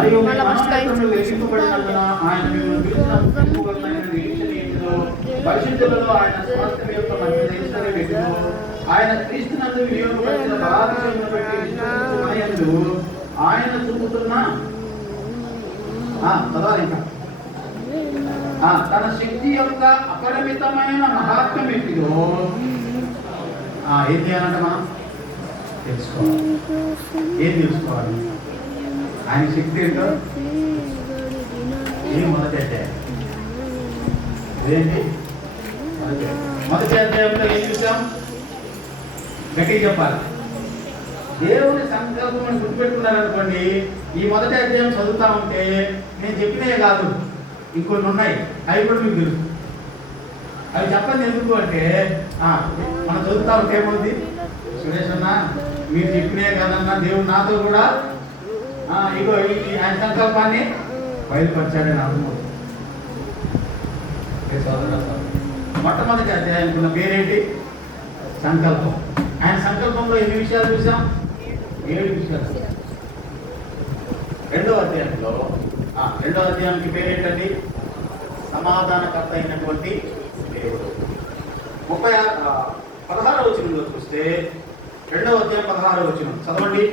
మరియు వెలిగింపబడినందున ఆయన మిమ్మల్ని పిలిచిన పరిశుద్ధులలో ఆయన స్వాస్థ్యం యొక్క మధ్య దేశాన్ని వెతుకు ఆయన క్రీస్తునందు వినియోగపరిచిన బలాలను బట్టి విశ్వసించుమనియందు ఆయన చూపుతున్న తన శక్తి యొక్క అపరిమితమైన మహాత్మ్యం ఏంటిదో ఏం చేయాలంటే మనం తెలుసుకోవాలి. ఏం తెలుసుకోవాలి? ఆయన శక్తి ఏంటో ఏం మొదటి అధ్యాయం మొదటి అధ్యాయంలో ఏం చూసాం? గట్టిగా చెప్పాలి. దేవుని సంకల్పం గుర్తుపెట్టుకున్నారనుకోండి, ఈ మొదటి అధ్యాయం చదువుతా ఉంటే నేను చెప్పినవే కాదు ఇంకొన్ని ఉన్నాయి, అవి కూడా మీకు తెలుసు. అవి చెప్పండి ఎందుకు అంటే మనం చదువుతా ఉంటే ఏమవుతుంది, సురేష్ అన్న మీరు చెప్పినవే కాదన్నా దేవుడు నాతో కూడా ఇగో ఆయన సంకల్పాన్ని బయలుపరిచాడని అర్థమవుతుంది. మొట్టమొదటి అధ్యాయానికి ఉన్న పేరేంటి? సంకల్పం. ఆయన సంకల్పంలో ఎన్ని విషయాలు చూసాం? 7 విషయాలు. రెండవ అధ్యాయానికి పేరేంటండి? సమాధానకర్త అయినటువంటి దేవుడు. 16వ వచనంలో చూస్తే, 2వ అధ్యాయం 16వ వచనం చదవండి.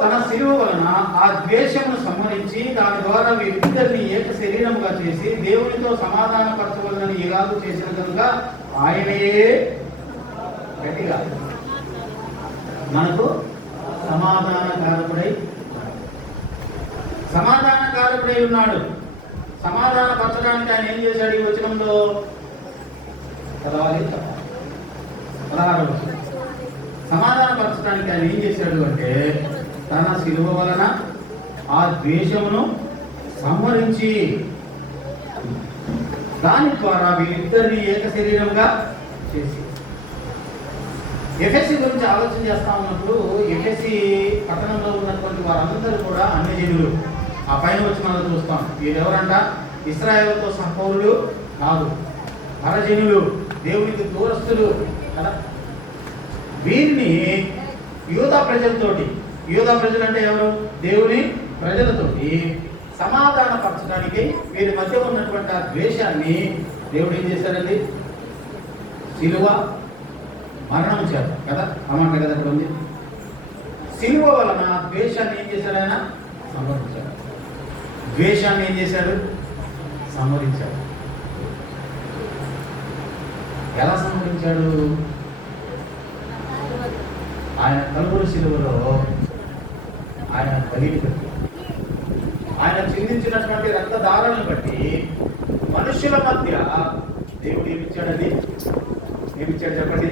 తన శిలువ వలన ఆ ద్వేషమును సంహరించి దాని ద్వారా వీరిద్దరిని ఏక శరీరముగా చేసి దేవునితో సమాధానపరచవలనని ఎలాగూ చేసిన కనుక ఆయనే గట్టిగా మనకు సమాధానకారకుడై ఉన్నాడు. సమాధానపరచడానికి ఆయన ఏం చేశాడు? ఈ వచనంలో చదవాలి. 16వ వచనం. సమాధానపరచడానికి ఆయన ఏం చేశాడు అంటే తన శిలువ వలన ఆ ద్వేషమును సంహరించి దాని ద్వారా వీరిద్దరిని ఏక శరీరంగా చేసి. ఎఫెసీ గురించి ఆలోచన చేస్తా ఉన్నప్పుడు ఎఫెసీ పట్టణంలో ఉన్నటువంటి వారందరూ కూడా అన్యజనులు. ఆ పైన వచ్చి మనం చూస్తాం. వీరెవరంట? ఇశ్రాయేలుతో సహపౌరులు కాదు, పరజనులు, దేవునికి దూరస్తులు కదా. వీరిని యూదా ప్రజలతోటి, యూదా ప్రజలు అంటే ఎవరు? దేవుని ప్రజలతోటి సమాధానపరచడానికి వీరి మధ్య ఉన్నటువంటి ఆ ద్వేషాన్ని దేవుడు ఏం చేశాడండి? శిలువ మరణం చేత కదా, అమ్మంట కదా అక్కడ ఉంది. శిలువ వలన ద్వేషాన్ని ఏం చేశాడు? ఆయన సంహరించాడు. ద్వేషాన్ని ఏం చేశాడు? సంహరించాడు. ఎలా సంహరించాడు? ఆయన కలువరి శిలువలో ఆయన బలిని బట్టి, ఆయన చిందించినటువంటి రక్తధారలను బట్టి మనుషుల మధ్య దేవుడు ఏమిచ్చాడని ఏమిచ్చాడు చెప్పండి?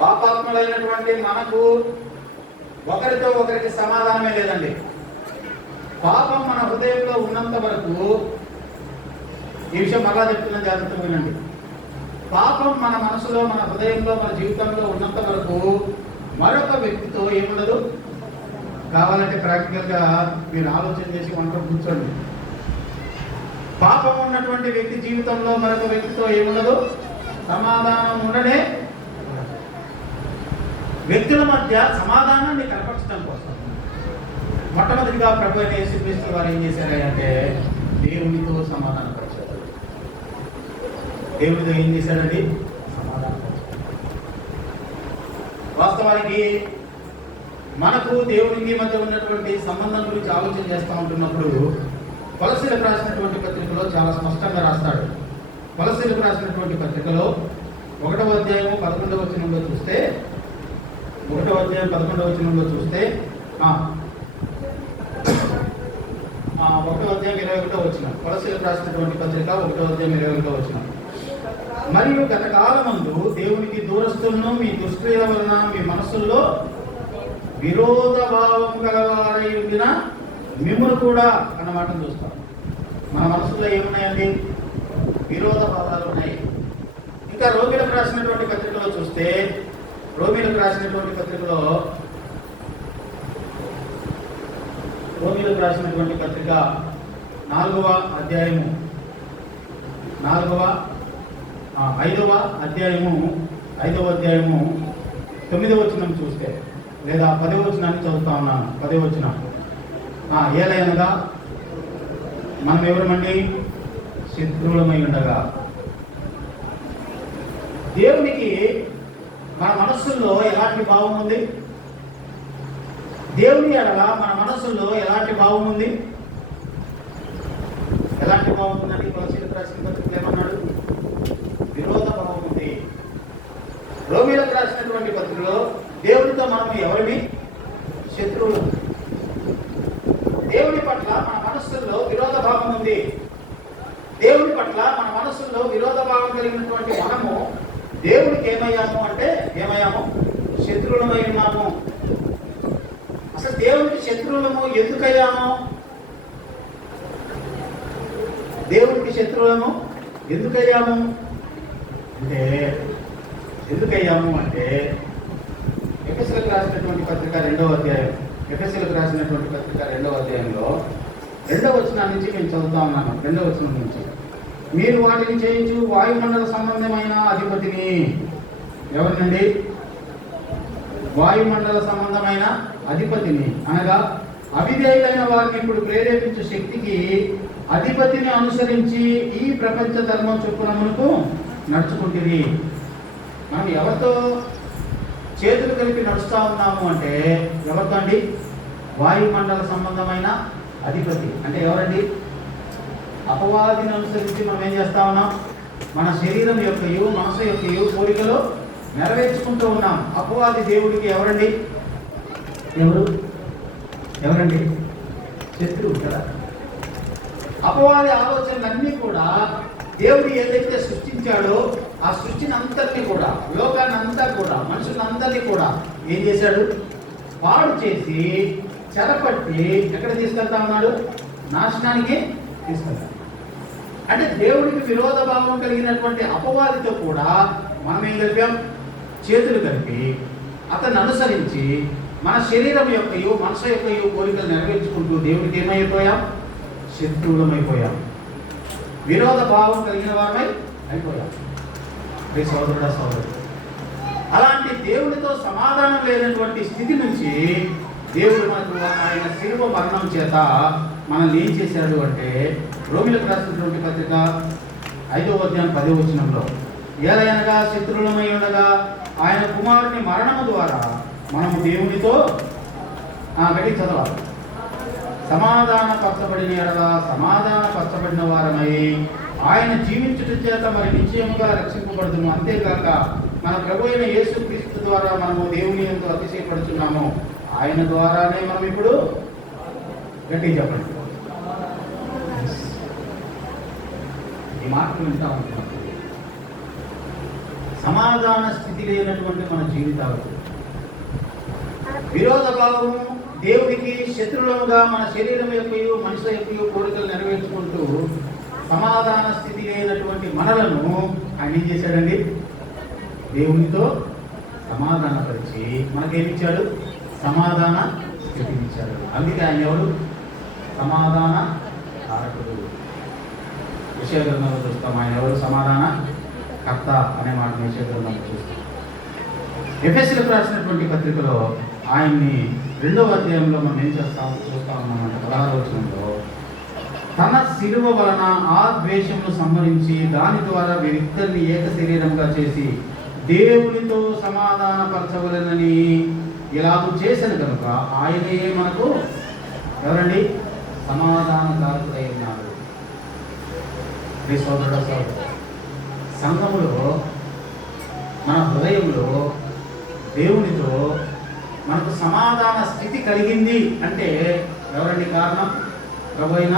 పాపాత్ములైనటువంటి మనకు ఒకరితో ఒకరికి సమాధానమే లేదండి. పాపం మన హృదయంలో ఉన్నంత వరకు, ఈ విషయం మరలా చెప్తున్న జాగ్రత్తగా వినండి, పాపం మన మనసులో, మన హృదయంలో, మన జీవితంలో ఉన్నంత వరకు మరొక వ్యక్తితో ఏముండదు. కావాలంటే ప్రాక్టికల్గా మీరు ఆలోచన చేసి వంట కూర్చోండి. పాపం ఉన్నటువంటి వ్యక్తి జీవితంలో మరొక వ్యక్తితో ఏముండదు, సమాధానం ఉండనే. వ్యక్తుల మధ్య సమాధానాన్ని కనపరచడం కోసం మొట్టమొదటిగా ప్రభు అయిన యేసుక్రీస్తు వారు ఏం చేశారు అంటే దేవునితో సమాధానపరిచారు. దేవునితో ఏం చేశాడండి? సమాధానపరిచారు. వాస్తవానికి మనకు దేవునికి మధ్య ఉన్నటువంటి సంబంధం గురించి ఆలోచన చేస్తూ ఉంటున్నప్పుడు కొలసీలకు రాసినటువంటి పత్రికలో చాలా స్పష్టంగా రాస్తాడు. కొలసీలకు రాసినటువంటి పత్రికలో 1వ అధ్యాయం 11వ వచనంలో చూస్తే, 1వ అధ్యాయం 11వ వచనంలో చూస్తే 1వ అధ్యాయం 21వ వచనం, కొలసీలకు రాసినటువంటి పత్రిక 1వ అధ్యాయం 21వ వచనం. మరియు గత కాలమందు దేవునికి దూరస్తులను మీ దుష్క్రియల వలన మీ మనస్సుల్లో విరోధ భావం గలవారై ఉండిన మిమ్మల్ని కూడా అన్నమాట చూస్తాం. మన మనసులో ఏమున్నాయండి? విరోధ భావాలు ఉన్నాయి. ఇంకా రోమిలకు రాసినటువంటి పత్రికలో చూస్తే, రోమిలకు రాసినటువంటి పత్రిక 5వ అధ్యాయము 5వ అధ్యాయము 9వ వచనం చూస్తే, లేదా 10వ వచనాన్ని చదువుతా ఉన్నాను. 10వ వచనం, ఏలయనగా మనం ఎవరమండి? శత్రువులమై ఉండగా. దేవునికి మన మనస్సుల్లో ఎలాంటి భావం ఉంది? దేవుని ఎడల మన మనస్సుల్లో ఎలాంటి భావం ఉంది? ఎలాంటి భావం ఉందండి? కొలసీలకు రాసిన పత్రికలో ఏమన్నాడు? విరోధ భావం ఉంది. రోమీలకు రాసినటువంటి పత్రికలో దేవునితో మనం ఎవరిని? శత్రువులు. దేవుని పట్ల మన మనస్సుల్లో విరోధ భావం ఉంది. దేవుని పట్ల మన మనస్సుల్లో విరోధ భావం కలిగినటువంటి మనము దేవునికి ఏమయ్యాము అంటే శత్రువులమై ఉన్నాము. అసలు దేవునికి శత్రువులము ఎందుకయ్యాము? దేవునికి శత్రువులము ఎందుకయ్యాము అంటే ఎఫెసీయులకు రాసినటువంటి పత్రిక 2వ అధ్యాయం, ఎఫెసీయులకు రాసినటువంటి పత్రిక 2వ అధ్యాయంలో 2వ వచనం నుంచి నేను చదువుతా ఉన్నాను. 2వ వచనం నుంచి, మీరు వాటిని చేయించు వాయుమండల సంబంధమైన అధిపతిని. ఎవరినండి? వాయుమండల సంబంధమైన అధిపతిని, అనగా అవిధేయులైన వారిని ఇప్పుడు ప్రేరేపించే శక్తికి అధిపతిని అనుసరించి ఈ ప్రపంచ ధర్మం చొప్పునమునకు నడుచుకుంటుంది. మనం ఎవరితో చేతులు కలిపి నడుస్తూ ఉన్నాము అంటే ఎవరితో అండి? వాయుమండల సంబంధమైన అధిపతి అంటే ఎవరండి? అపవాదిని అనుసరించి మనం ఏం చేస్తా ఉన్నాం? మన శరీరం యొక్కయు మనసు యొక్కయు కోరికలు నెరవేర్చుకుంటూ ఉన్నాం. అపవాది దేవుడికి ఎవరండి? ఎవరండి? శత్రువు కదా. అపవాది ఆలోచనలన్నీ కూడా దేవుడు ఏదైతే సృష్టించాడో ఆ సృష్టిని అంతటినీ కూడా, లోకాన్ని అంతా కూడా, మనుషులందరినీ కూడా ఏం చేశాడు? పాడు చేసి చెరపట్టి ఎక్కడ తీసుకెళ్తా ఉన్నాడు? నాశనానికి తీసుకెళ్తాడు. అంటే దేవుడికి విరోధ భావం కలిగినటువంటి అపవాదితో కూడా మనం ఏం కలిపాం? చేతులు కలిపి అతన్ని అనుసరించి మన శరీరం యొక్కయు మనసు యొక్కయు కోరికలు నెరవేర్చుకుంటూ దేవుడికి ఏమైపోయాం? శత్రువులమైపోయాం. విరోధ భావం కలిగిన వారమై అయిపోయాం. సోదరుడా, సోదరుడు, అలాంటి దేవుడితో సమాధానం లేనటువంటి స్థితి నుంచి దేవుడు మనకు ఆయన శిలువ మరణం చేత మనల్ని ఏం చేశాడు అంటే, రోమీయులకు రాసినటువంటి పత్రిక 5వ అధ్యాయం 10వ వచనంలో, ఏలయనగా శత్రువులమై ఉండగా ఆయన కుమారుని మరణము ద్వారా మనము దేవునితో గట్టి చదవాలి. సమాధానపరచబడిన ఎడల సమాధానపరచబడిన వారమై ఆయన జీవించుట చేత మరి నిశ్చయముగా రక్షింపబడుతున్నాము. అంతేకాక మన ప్రభు అయిన యేసుక్రీస్తు ద్వారా మనము దేవుని యందు అతిశయపడుతున్నాము. ఆయన ద్వారానే మనం ఇప్పుడు గట్టిగా చెప్పండి. ఈ మాటలు వింటా ఉంటున్నాం. సమాధాన స్థితి లేనటువంటి మన జీవితాలు, విరోధ భావము, దేవుడికి శత్రువులుగా మన శరీరం యొక్కయు మనిషి యొక్కయు కోరికలు నెరవేర్చుకుంటూ సమాధాన స్థితి లేనటువంటి మనలను ఆయన ఏం చేశాడండి? దేవునితో సమాధానపరిచి మనకేమిచ్చాడు? సమాధాన స్థితిని ఇచ్చాడు. అందుకే ఆయన ఎవరు? సమాధాన కారకుడు. యెషయా గ్రంథంలో చూస్తాం ఆయన ఎవరు? సమాధాన కర్త అనే మాట యెషయా గ్రంథంలో చూస్తాం. ఎఫెసీయులకు రాసినటువంటి పత్రికలో ఆయన్ని 2వ అధ్యాయంలో మనం ఏం చూస్తా ఉన్నామంటే 16వ వచనంలో, తన శిలువ వలన ఆ ద్వేషమును సంహరించి దాని ద్వారా వీరిద్దరిని ఏక శరీరంగా చేసి దేవునితో సమాధానపరచవలెనని ఇలాగూ చేశాను కనుక ఆయనే మనకు ఎవరండి? సమాధానకారకుడై ఉన్నాడు. సోదరుడు, సోదరుడు, సంఘములో మన హృదయంలో దేవునితో మనకు సమాధాన స్థితి కలిగింది అంటే ఎవరండి కారణం? ప్రభువైన